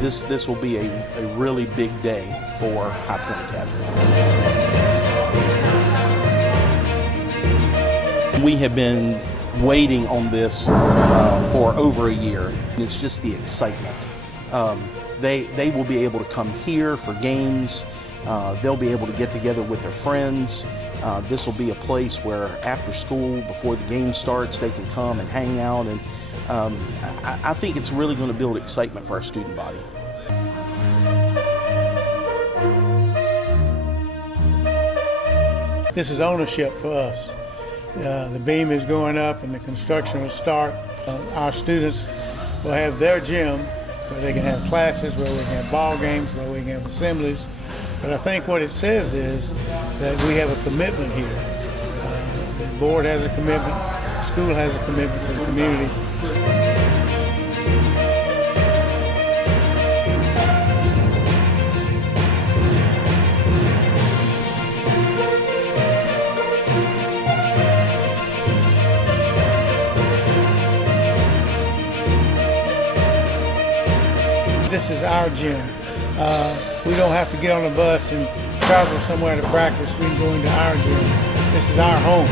this will be a really big day for High Point Academy. We have been waiting on this for over a year. It's just the excitement. They will be able to come here for games. They'll be able to get together with their friends. This will be a place where after school, before the game starts, they can come and hang out. And I think it's really going to build excitement for our student body. This is ownership for us. The beam is going up and the construction will start. Our students will have their gym where they can have classes, where we can have ball games, where we can have assemblies. But I think what it says is that we have a commitment here. The board has a commitment, the school has a commitment to the community. This is our gym. We don't have to get on a bus and travel somewhere to practice. We can go into our gym. This is our home.